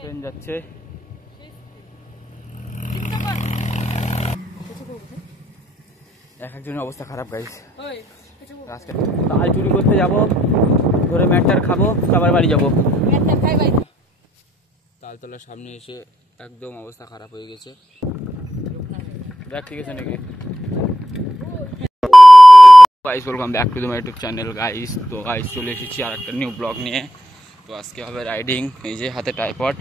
Train যাচ্ছে। এক একজনের অবস্থা খারাপ গাইস। আজকে তাল চুরি করতে যাবো, ধরে ম্যাটটার খাবো, সবার বাড়ি যাবো। তালতলার সামনে এসে একদম অবস্থা খারাপ হয়ে গেছে। দেখ ঠিক আছে নাকি guys, welcome back to my YouTube channel guys. তো গাইস চলে এসেছি আর একটা নিউ ব্লগ নিয়ে। তো আজকে হবে রাইডিং। এই যে হাতে ট্রাইপড,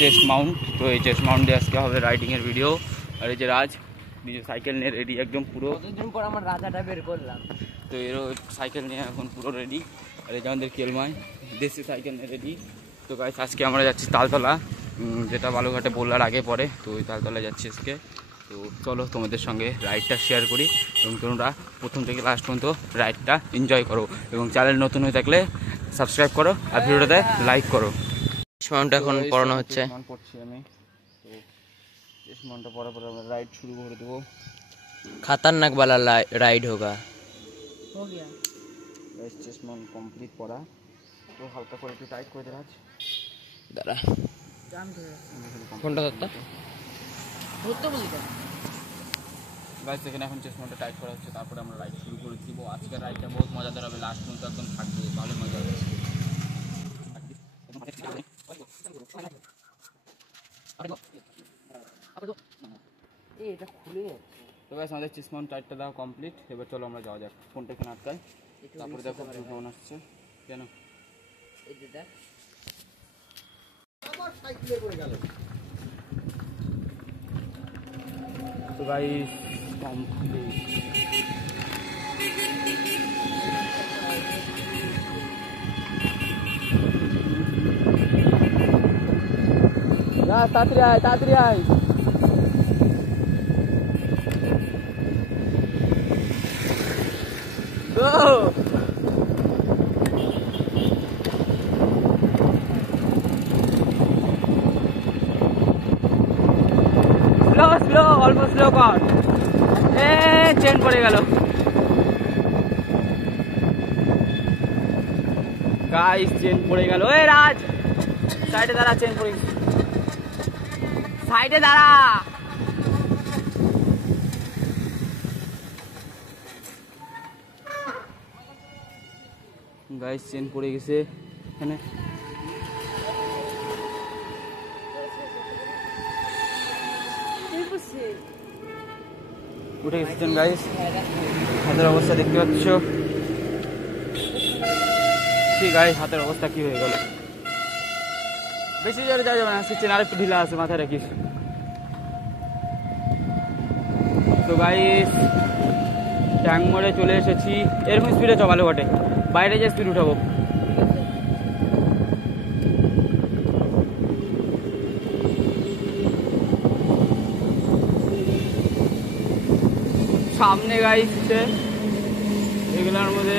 চেস্ট মাউন্ট। তো এই চেস্ট মাউন্ট দিয়ে আজকে হবে রাইডিংয়ের ভিডিও। আর এই যে রাজ নিজে সাইকেল নিয়ে রেডি একদম পুরো। কতদিন পর আমার রাজাটা বের করলাম। তো এরও সাইকেল নিয়ে এখন পুরো রেডি। আর এই যে আমাদের কেলমায় দেশি সাইকেল নিয়ে রেডি। তো গাইস আজকে আমরা যাচ্ছি তালতলা, যেটা বালুঘাটে বললার আগে পড়ে। তো ওই তালতলা যাচ্ছি আজকে। তো চলো তোমাদের সঙ্গে রাইডটা শেয়ার করি এবং তোমরা প্রথম থেকে লাস্ট পর্যন্ত রাইডটা এনজয় করো। এবং চ্যানেল নতুন হয়ে থাকলে সাবস্ক্রাইব করো আর ভিডিওটাতে লাইক করো। মাউন্টটা এখন পড়ানো হচ্ছে। পড়ছি আমি। তো মাউন্টটা পড়া পরে আমরা রাইড শুরু করে দেবো। खतरनाक वाला राइड होगा। हो गया চেস্ট মাউন্ট কমপ্লিট পড়া। তো হালকা করে একটু টাইট করে দে রাজ। দাঁড়া ফোনটা ধরতো বলি তো গাইস, এখানে এখন চেস্ট মাউন্টটা টাইট করা হচ্ছে, তারপরে আমরা রাইড শুরু করে দিব। আজকের রাইডটা বহুত মজাদার হবে, লাস্ট পর্যন্ত একদম থাকবে, ভালো মজা হবে। এটা খুলে যাচ্ছে। তো গাইস আমাদের চেস্ট মাউন্ট টাইটটা দেওয়া কমপ্লিট। এবার চলো আমরা যাওয়া যাক। ফোনটা এখানে আটকাই, তারপরে দেখো কেমন আসছে। কেন এই যে দেখ আবার সাইকেলে করে গেল। তো গাইস কমপ্লিট। তাড়াতাড়ি আয়, তাড়াতাড়ি আয়। স্লো স্লো, অল্প স্লো কর। চেন পড়ে গেল গাইস, চেন পড়ে গেল। এ রাজ সাইডে দাঁড়া, চেন পড়ে গেছে, সাইডে দাঁড়া। গাইস চেন পড়ে গেছে এখানে। উঠে গেছেন গাইস, হাতের অবস্থা দেখতে পাচ্ছ। ঠিক গাইস, হাতের অবস্থা কি হয়ে গেল। বেশি জোরে যাওয়া যাবে না, চেন আর একটু ঢিলা আছে, মাথায় রাখিস। তো গাইস ট্যাং মোড়ে চলে এসেছি। এরকম স্পিডে চবালো ঘটে, বাইরে যে স্পিড উঠাবো। সামনে গাইস এগুলোর মধ্যে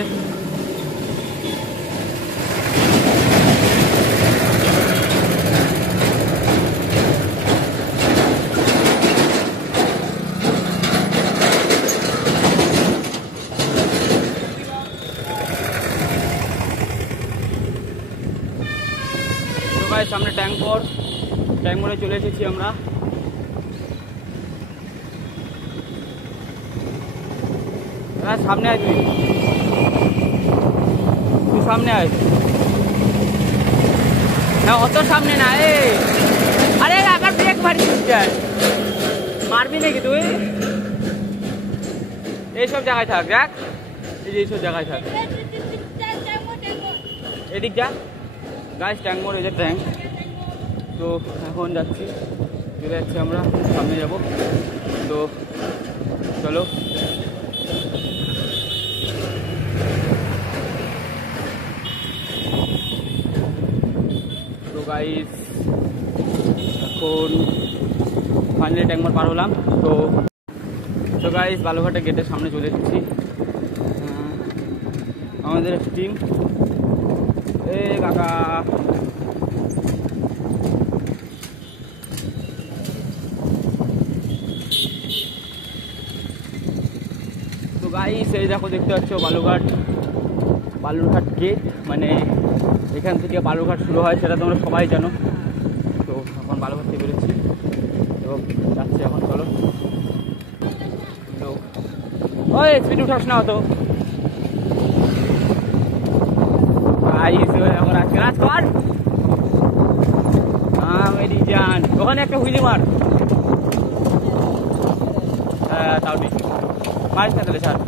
সামনে ট্যাঙ্ক মোড়ে চলে এসেছি আমরা। সামনে আয়, তুই সামনে আয় না, অত সামনে না। আরে আবার ব্রেক মারিস, মারবি নাকি তুই? এইসব জায়গায় থাক, দেখ এইসব জায়গায় থাক, এদিক যা গাইস। ট্যাঙ্ক মোড়, এই যে ট্যাঙ্ক। তো এখন যাচ্ছি, চলে যাচ্ছি আমরা, সামনে যাব। তো চলো। তো গাইস এখন ফাইনালি ট্যাঙ্ক মোড় পার হলাম। তো গাইস বালুঘাটের গেটের সামনে চলে এসেছি। আমাদের টিম কাকা। তো গাইস এই দেখো, দেখতে পাচ্ছ বালুরঘাট গেট, মানে এখান থেকে বালুরঘাট শুরু হয়, সেটা তোমরা সবাই জানো। এখন বালুঘাট থেকে বেরোচ্ছি এবং যাচ্ছি এখন। চলো তো ওই স্পিড উঠাস না হতো এখন আজকে রাজ কর মেরি জান। ওখানে একটা হুইলি মার। হ্যাঁ তাও ঠিক মারিস না তাহলে ছাড়,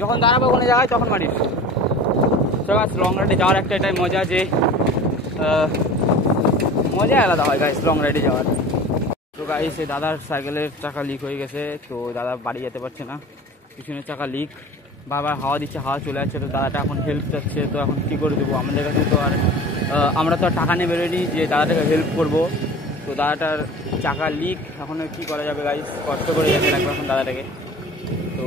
যখন দাঁড়াবো ওখানে জায়গায় তখন মারিস। তো গাছ লং রাইডে যাওয়ার একটা এটাই মজা যে মজা আলাদা হয় গাইস লং রাইডে যাওয়ার। তো গাইস এই দাদার সাইকেলের চাকা লিক হয়ে গেছে, তো দাদা বাড়ি যেতে পারছে না, পিছনের চাকা লিক, বারবার হাওয়া দিচ্ছে, হাওয়া চলে যাচ্ছে। তো দাদাটা এখন হেল্প চাচ্ছে, তো এখন কী করে দেবো? আমাদের কাছে তো আর আমরা তো আর টাকা নিয়ে বেরোয়নি যে দাদাটাকে হেল্প করবো। তো দাদাটার চাকা লিক, এখন কী করা যাবে গাইস? কষ্ট করে যেতে লাগবে এখন দাদাটাকে। তো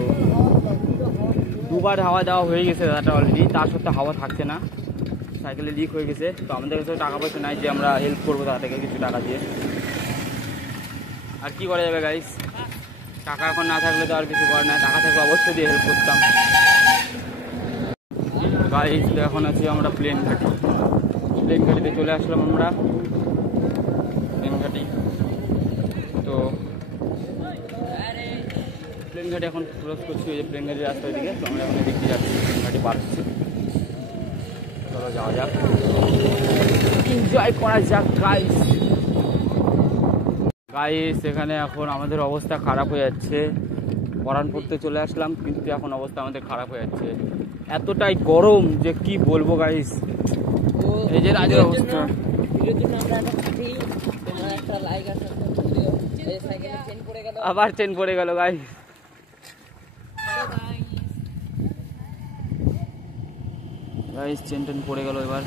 দুবার হাওয়া দেওয়া হয়ে গেছে দাদাটা অলরেডি, তার সত্ত্বেও হাওয়া থাকছে না, সাইকেলে লিক হয়ে গেছে। তো আমাদের কাছে টাকা পয়সা নাই যে আমরা হেল্প করবো দাদাটাকে কিছু টাকা দিয়ে। আর কি করা যাবে গাইস? টাকা এখন না থাকলে তো আর কিছু করার নাই, টাকা থাকলে অবশ্যই দিয়ে হেল্প করতাম। গাইস তো এখন আছি আমরা প্লেন ঘাটি, প্লেন ঘাটিতে চলে আসলাম আমরা, প্লেন ঘাটি। তো প্লেন ঘাটি এখন ক্রস করছি, ওই যে প্লেন ঘাটির রাস্তার দিকে। তো আমরা এখন দেখতে যাচ্ছি, প্লেন ঘাটি পার হচ্ছে। চলো যাওয়া যাক, এনজয় করা যাক গাইস। গাইস এখানে এখন আমাদের অবস্থা খারাপ হয়ে যাচ্ছে, পরান পড়তে চলে আসলাম কিন্তু এখন অবস্থা আমাদের খারাপ হয়ে যাচ্ছে, এতটাই গরম যে কি বলবো গাইস। এই যে রাজের অবস্থা, আবার চেন পড়ে গেল গাইস। গাইস চেন টেন পড়ে গেল, এবার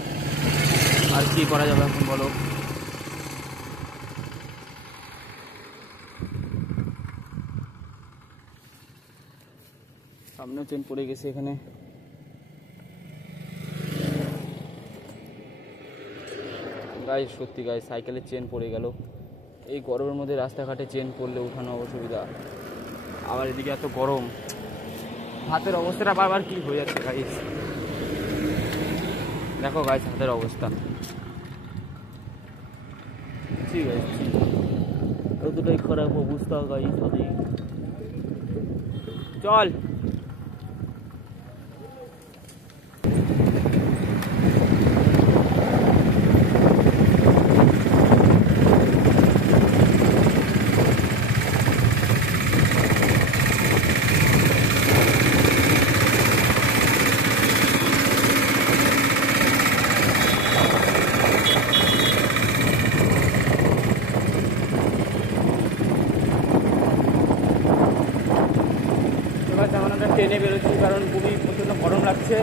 আর কি করা যাবে এখন বলো? সামনেও চেন পড়ে গেছে এখানে। গাইস সত্যি গাইস সাইকেলের চেন পড়ে গেল, এই গরমের মধ্যে রাস্তাঘাটে চেন পড়লে উঠানো অসুবিধা, আবার এদিকে এত গরম, হাতের অবস্থাটা বারবার কি হয়ে যাচ্ছে গাইস। দেখো গাইস হাতের অবস্থা, ঠিক আছে এতটাই খারাপ অবস্থা গাইস হাতে। চল যেমন আমরা ট্রেনে বেরোচ্ছি, কারণ খুবই প্রচণ্ড গরম লাগছে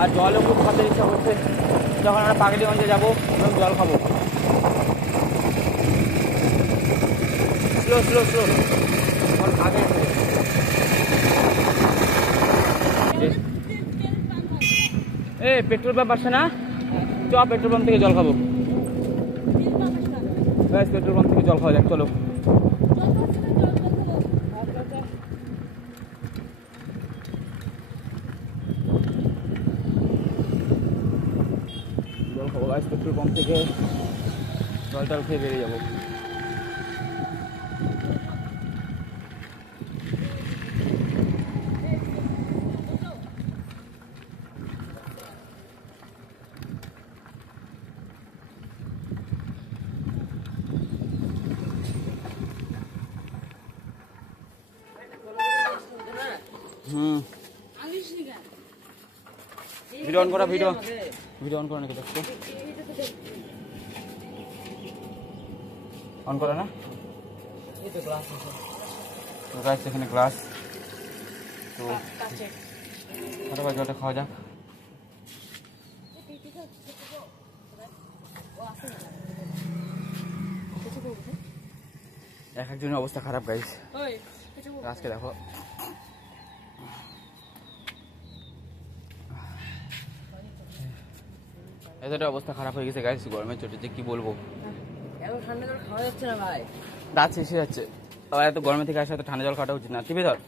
আর জলও খুব খাতে ইচ্ছা করছে। যখন আমরা পাগড়িগঞ্জে যাবো তখন জল খাবো। স্লো স্লো স্লো আগে পেট্রোল পাম্প আসছে না, চ পেট্রোল পাম্প থেকে জল খাবো। পেট্রোল পাম্প থেকে জল খাওয়া যাক, চলো। জল খাবো গাইস, পেট্রোল পাম্প থেকে জল টল খেয়ে বেরিয়ে যাবো। ভিডিও অন করা, ভিডিও অন করা নাকি? দেখো অন করা না, তো গাইস এখানে গ্লাস। তো ফটাফট জলটা খাওয়া যাক। এক একজনের অবস্থা খারাপ গাইস, আজকে দেখো এতটা অবস্থা খারাপ হয়ে গেছে গাইস গরমের চোটে, যে কি বলবো। ঠান্ডা জল খাওয়া যাচ্ছে না ভাই, রাত শেষ হয়ে যাচ্ছে, আবার এত গরমে থেকে আসলে এত ঠান্ডা জল খাওয়া উচিত না। টিপে ধর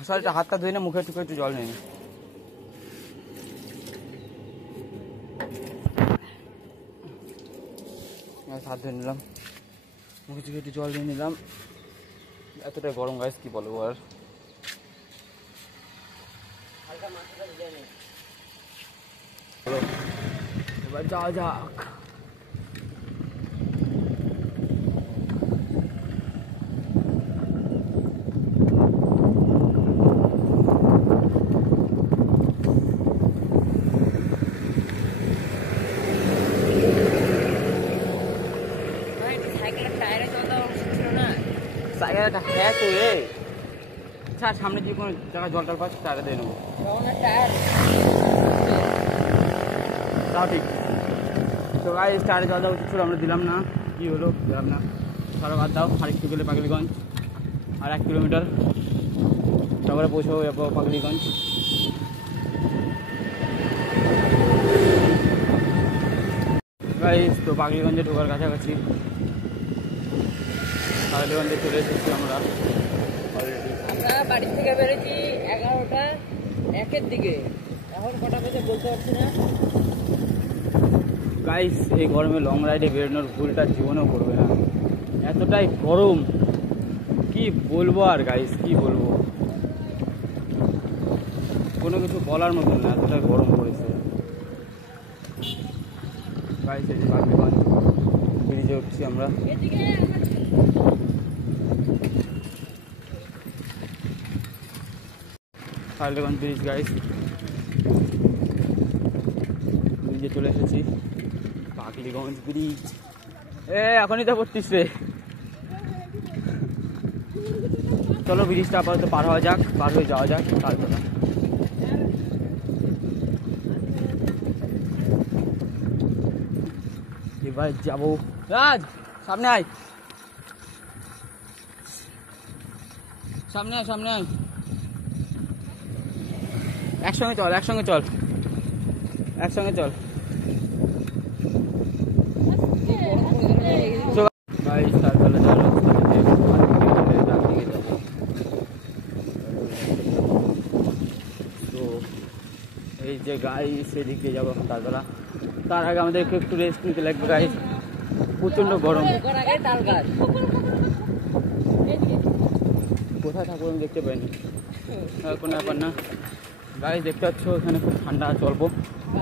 আসলে হাতটা ধুয়ে না, মুখে টুকে একটু জল নেই। হাত ধুয়ে নিলাম, মুখে চোখে একটু জল দিয়ে নিলাম। এতটাই গরম গাইস কি বলবো আর। এবার যাওয়া যাক। সাইকেলটা হ্যাঁ তো রে, ছাড় সামনে যে কোনো জায়গায় জল টল পাচ্ছি টাকা দিয়ে নেবো, তাও ঠিক। তো গাই স্টারে জল দেওয়া উচিত ছিল, আমরা দিলাম না, কি হলো দিলাম না, সারা বাদ দাও। আরেকটু গেলে পাগলিগঞ্জ, আর 1 কিলোমিটার তারপরে পৌঁছাবো পাগলিগঞ্জ। গাইস তো পাগলিগঞ্জে ঢোকার কাছাকাছি, পাগলিগঞ্জে চলে এসেছি আমরা অলরেডি। আমরা বাড়ি থেকে বেরোচ্ছি 11টা 1-এর দিকে, এখন কটা বাজে বলতে পারছি না। গাইস এই গরমে লং রাইডে বেরোনোর ভুলটা জীবনেও করবে না, এতটাই গরম কি বলবো আর গাইস, কি বলবো, কোনো কিছু বলার মতন না, এতটাই গরম পড়েছে গাইস। এই পাগলিগঞ্জ ব্রিজে উঠছি আমরা, পাগলিগঞ্জ ব্রিজ গাইস, ব্রিজে চলে এসেছি। পাগলিগঞ্জ ব্রিজ এখনই তো পড়তিস রে। চলো ব্রিজটা আপাতত পার হওয়া যাক, পার হয়ে যাওয়া যাক তারপরে। এবার যাবো, রাজ সামনে আয়, সামনে আয়, সামনে আয়, একসঙ্গে চল, একসঙ্গে চল, একসঙ্গে চল। তো এই যে গাড়ি সেদিক দিয়ে যাবো এখন তালতলা, তার আগে আমাদেরকে একটু রেস্ট নিতে লাগবে গাড়ি, প্রচন্ড গরম। কোথায় থাকবো আমি দেখতে পাইনি, কোনো ব্যাপার না। গাড়ি দেখতে পাচ্ছ এখানে খুব ঠান্ডা আছে অল্প,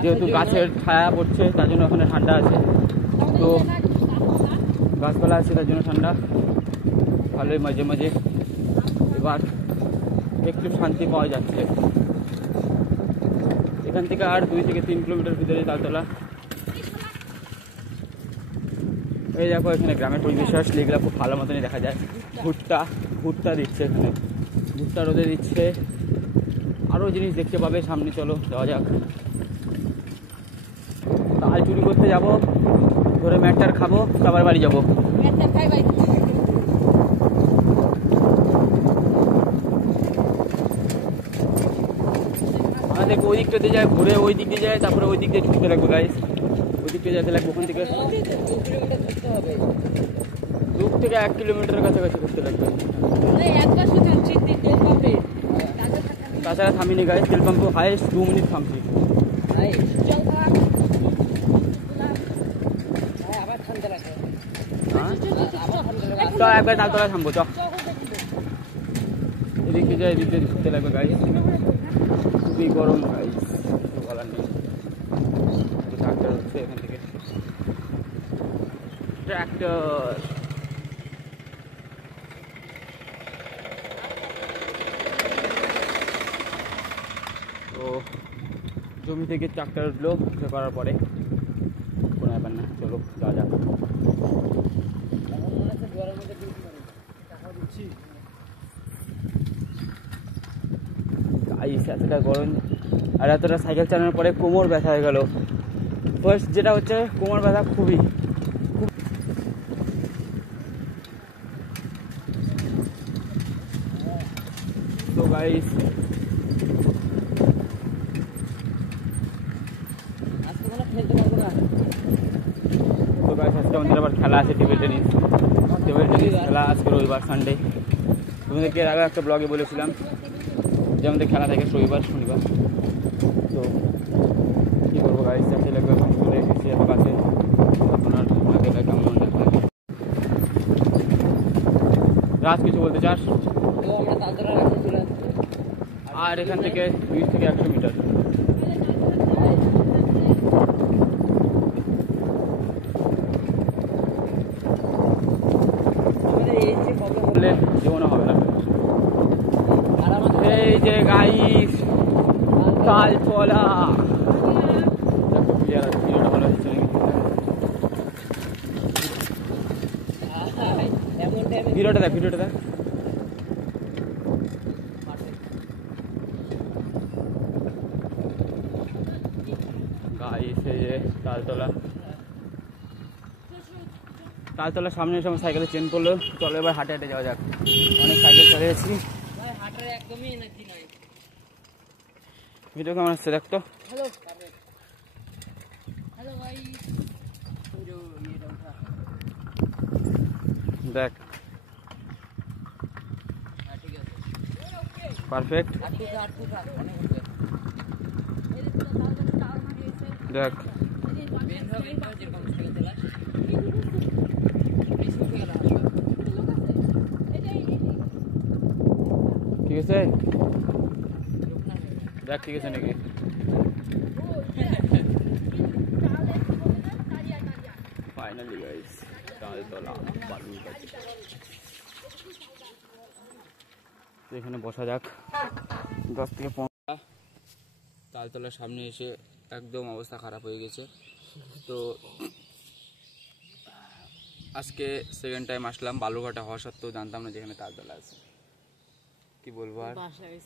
যেহেতু গাছের ছায়া পড়ছে তার জন্য ওখানে ঠান্ডা আছে, তো গাছপালা আছে তার জন্য ঠান্ডা ভালোই মাঝে মাঝে। এবার একটু শান্তি পাওয়া যাচ্ছে, এখান থেকে আর 2 থেকে 3 কিলোমিটার ভিতরে তালতলা। এই দেখো এখানে গ্রামের পরিবেশ আসলে এগুলো খুব ভালো মতনই দেখা যায়। ভুট্টা ভুট্টা দিচ্ছে এখানে, ভুট্টা রোদে দিচ্ছে, আরও জিনিস দেখতে পাবে সামনে, চলো যাওয়া যাক। তাল চুরি করতে যাবো, ধরে ম্যাটটার খাবো, তারপর বাড়ি যাবো। আমাদের ওই দিকটা দিয়ে যায়, ঘুরে ওই দিক দিয়ে যায়, তারপরে ওই দিক দিয়ে ঢুকতে লাগবে গাইস, ওই দিক দিয়ে যেতে লাগবে, ওখান থেকে 2 থেকে 1 কিলোমিটারের কাছাকাছি ঘুরতে লাগবে। তাছাড়া থামিনি গাইস, তেল পাম্প হাইস্ট 2 মিনিট থামছি। চ একবার তালতলা থামবো, চ এদিকে যায়, এদিক দিয়ে ঘুরতে লাগবে গাইস, খুবই গরম গাইস, কিছু বলার নেই। ট্রাক্টর হচ্ছে এখান থেকে, ট্রাক্টর। তো জমি থেকে ট্রাক্টর উঠলো, করার পরে কোনো ব্যাপার না, চলো যাওয়া যাক। এতটা গরম আর এতটা সাইকেল চালানোর পরে কোমর ব্যথা হয়ে গেল। ফার্স্ট যেটা হচ্ছে কোমর ব্যথা খুবই, তো গাইস আজকে আমাদের আবার খেলা আছে, টেবিল টেনিস খেলা আজকে রবিবার সানডে। তোমাদেরকে এর আগে একটা ব্লগে বলেছিলাম যে আমাদের খেলা থাকে রবিবার শনিবার। তো কী করবো গাইস, চাষে লাগবে, এখন চলে এসেছি এত কাছে, এখন আর আগে কেমন রাজ কিছু বলতে চাস? তো আমরা তালতলার কাছে চলে আসছি। আর এখান থেকে 20 থেকে 100 মিটার। আমাদের এই যে কত বললে জীবনে হবে না। আর আমাদের এই যে গাইস তালতলা, দেখো ক্লিয়ার আছে, ভিডিওটা ভালো হচ্ছে নাকি? এমন টাইমে ভিডিওটা দেখ, ভিডিওটা দেখ। গাইস এই যে তালতলা, তালতলার সামনে এসে আমার সাইকেলে চেন করলো। চলো এবার হাঁটে হাঁটে যাওয়া যাক, অনেক সাইকেল চালিয়েছি। ভাই হাটের একদমই এনার্জি নাই। ভিডিও কেমন হচ্ছে দেখতো? হ্যালো হ্যালো ভাই, পুরো ইয়েটা উঠা। দেখ হ্যাঁ ঠিক আছে, পারফেক্ট। আর টু থাক অনেক উঠবে। দেখ বের হবে যেরকম সাইকেল চালাস বেশি উঠে গেল হালকা। ঠিক আছে, লোক না নেই। দেখ ঠিক আছে নাকি? Finally guys Taltala Balurghat. তো এখানে বসা যাক 10 থেকে 15। তালতলার সামনে এসে একদম অবস্থা খারাপ হয়ে গেছে। তো আজকে সেকেন্ড টাইম আসলাম, বালুরঘাটে হওয়া সত্ত্বেও জানতাম না যেখানে তালতলা আছে, কি বলবো আর।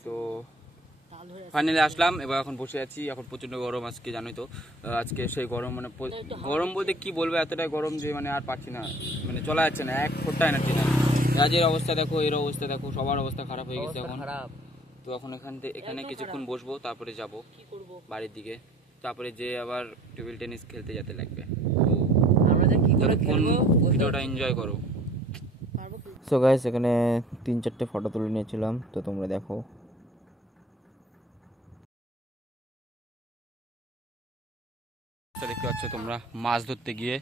তো ফাইনালি আসলাম, এবার এখন বসে আছি। এখন প্রচন্ড গরম আজকে, জানোই তো। আজকে সেই গরম মানে গরম বলতে কি বলবো, এতটাই গরম যে মানে আর পাচ্ছি না, মানে চলা যাচ্ছে না, এক ফোঁটা এনার্জি না। রাজের অবস্থা দেখো, এর অবস্থা দেখো, সবার অবস্থা খারাপ হয়ে গেছে এখন। খারাপ। তো এখন এখানে কিছুক্ষণ বসবো, তারপরে যাব কি করব? বাড়ির দিকে। তারপরে যে আবার টেবিল টেনিস খেলতে যেতে লাগবে। আমরা যে কি তো করে কোন খেলবো ভিডিওটা এনজয় করো। পারবো কি? সো গাইস এখানে 3-4টে ফটো তুলে নিয়েছিলাম, তো তোমরা দেখো। দেখতে পাচ্ছ তোমরা, মাছ ধরতে গিয়ে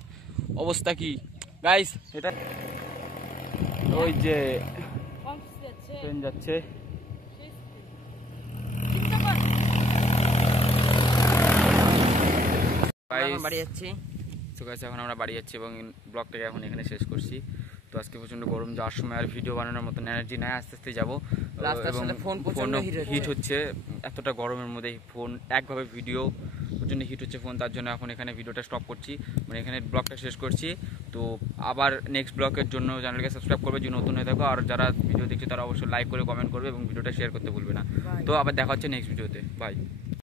অবস্থা কি গাইস। এটা ওই যে ট্রেন যাচ্ছে। এখন বাড়ি যাচ্ছি। তো গাইস এখন আমরা বাড়ি যাচ্ছি এবং ব্লগটাকে এখন এখানে শেষ করছি। তো আজকে প্রচন্ড গরম, যাওয়ার সময় আর ভিডিও বানানোর মতন এনার্জি নাই, আস্তে আস্তে যাবো। এবং ফোন প্রচন্ড হিট হচ্ছে, এতটা গরমের মধ্যে ফোন একভাবে ভিডিও প্রচন্ড হিট হচ্ছে ফোন, তার জন্য এখন এখানে ভিডিওটা স্টপ করছি, মানে এখানে ব্লগটা শেষ করছি। তো আবার নেক্সট ব্লগের জন্য চ্যানেলকে সাবস্ক্রাইব করবে যদি নতুন হয়ে থাকো, আর যারা ভিডিও দেখছে তারা অবশ্যই লাইক করে কমেন্ট করবে এবং ভিডিওটা শেয়ার করতে ভুলবে না। তো আবার দেখা হচ্ছে নেক্সট ভিডিওতে, বাই।